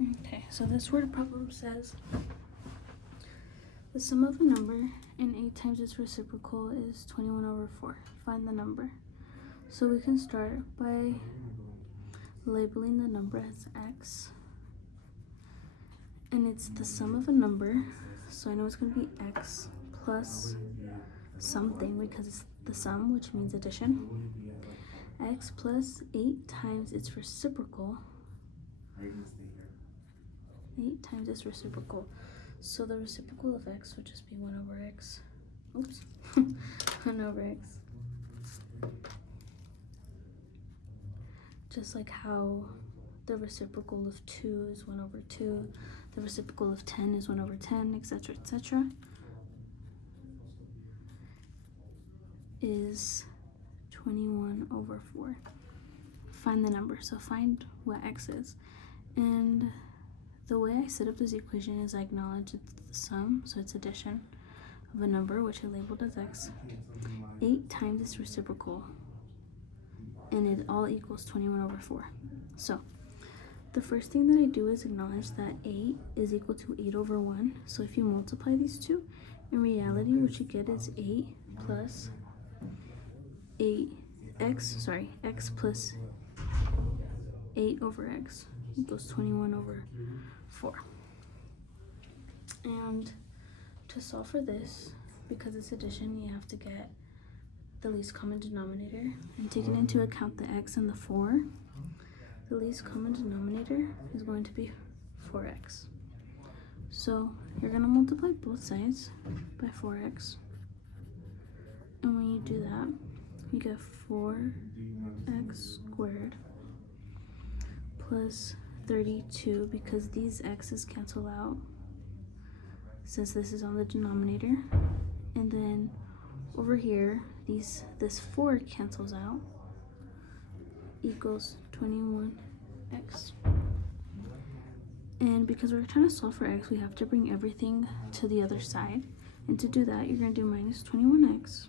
Okay, so this word problem says the sum of a number and 8 times its reciprocal is 21 over 4. Find the number. So we can start by labeling the number as x. And it's the sum of a number, so I know it's going to be x plus something because it's the sum, which means addition. X plus 8 times its reciprocal. 8 times its reciprocal. So the reciprocal of x would just be 1 over x. Oops. 1 over x. Just like how the reciprocal of 2 is 1 over 2. The reciprocal of 10 is 1 over 10, etc., etc. Is 21 over 4. Find the number. So find what x is. And the way I set up this equation is I acknowledge it's the sum, so it's addition of a number, which I labeled as x, 8 times its reciprocal, and it all equals 21 over 4. So the first thing that I do is acknowledge that 8 is equal to 8 over 1. So if you multiply these two, in reality, what you get is 8 plus x plus 8 over x equals 21 over 4. And to solve for this, because it's addition, you have to get the least common denominator. And taking into account the x and the 4, the least common denominator is going to be 4x. So you're going to multiply both sides by 4x. And when you do that, you get 4x squared plus 32, because these x's cancel out since this is on the denominator. And then over here, this 4 cancels out, equals 21x. And because we're trying to solve for x, we have to bring everything to the other side. And to do that, you're going to do minus 21x.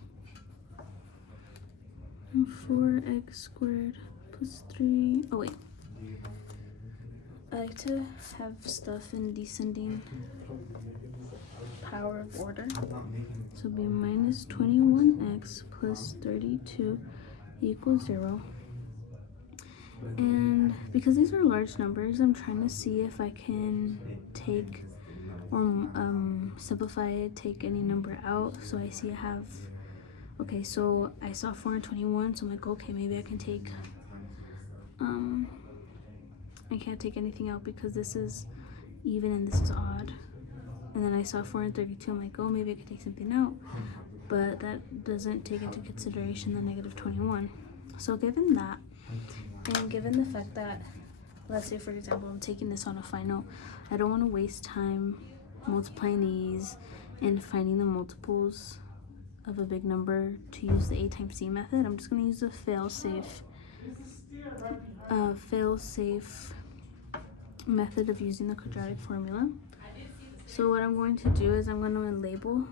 And 4x squared plus 3. Oh, wait. I like to have stuff in descending power of order. So it'll be minus 21x plus 32 equals 0. And because these are large numbers, I'm trying to see if I can take or simplify it, take any number out. So I see I have, okay, so I saw 421, so I'm like, okay, maybe I can take, I can't take anything out because this is even and this is odd. And then I saw 432, I'm like, oh, maybe I could take something out. But that doesn't take into consideration the negative 21. So given that, and given the fact that, let's say for example, I'm taking this on a final, I don't want to waste time multiplying these and finding the multiples of a big number to use the a times c method. I'm just going to use the fail-safe method of using the quadratic formula. So what I'm going to do is I'm going to label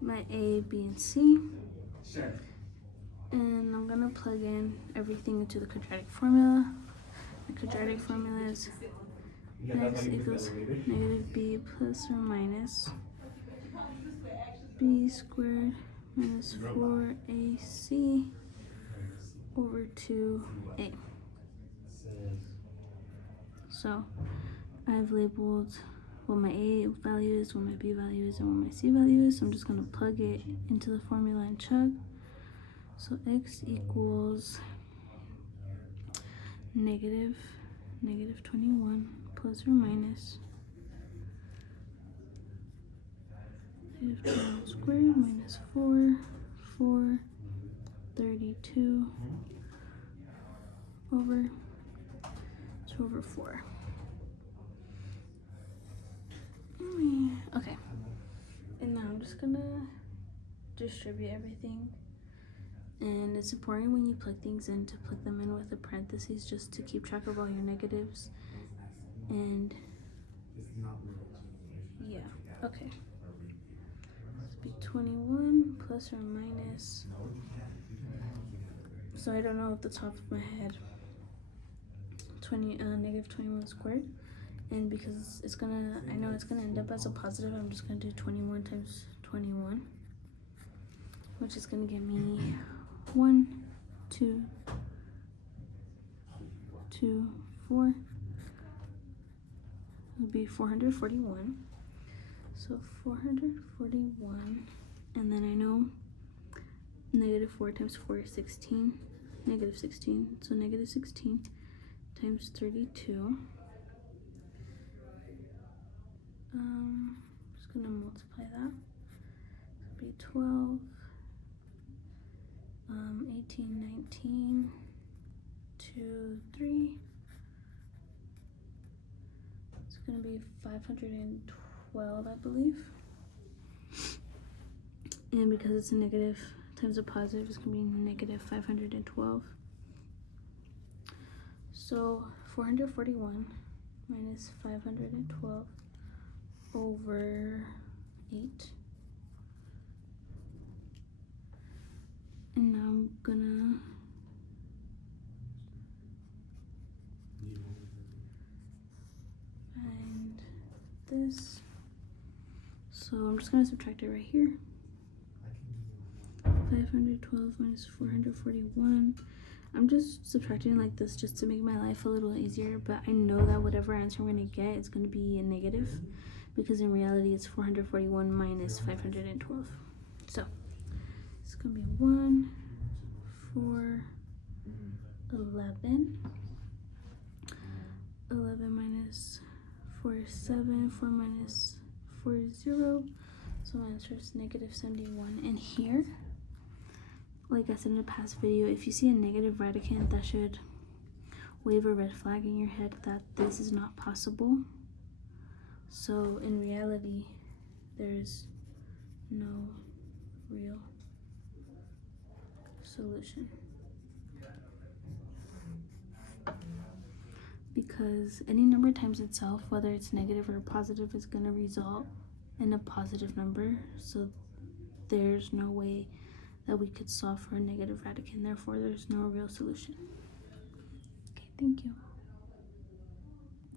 my a, b, and c. And I'm going to plug in everything into the quadratic formula. The quadratic formula is x equals negative b plus or minus b squared minus 4ac over 2a. So I've labeled what my a value is, what my b value is, and what my c value is. So I'm just going to plug it into the formula and chug. So x equals negative 21 plus or minus negative 21 squared minus 4, 32 over 2 over 4. Okay, and now I'm just gonna distribute everything. And it's important when you plug things in to plug them in with a parentheses just to keep track of all your negatives. And yeah, okay. It's be 21 plus or minus. So I don't know off the top of my head. negative 21 squared, and because I know it's gonna end up as a positive, I'm just gonna do 21 times 21, which is gonna give me 1, 2, 2, 4. It'll be 441. So 441, and then I know negative 4 times 4 is 16, negative 16. So negative 16 times 32. Just gonna multiply that. It'll be 12, 18, 19, 2, 3. It's gonna be 512, I believe. And because it's a negative times a positive, it's gonna be negative 512. So 441 minus 512 over 8. And now I'm gonna find this. So I'm just gonna subtract it right here. 512 minus 441. I'm just subtracting like this just to make my life a little easier, but I know that whatever answer I'm gonna get is gonna be a negative, because in reality it's 441 minus 512. So it's gonna be 1, 4, 11. 11 minus 4 is 7. 4 minus 4 is 0. So my answer is negative 71. And here, like I said in a past video, if you see a negative radicand, that should wave a red flag in your head that this is not possible. So in reality, there's no real solution, because any number times itself, whether it's negative or positive, is going to result in a positive number. So there's no way that we could solve for a negative radicand, therefore there's no real solution. Okay, thank you.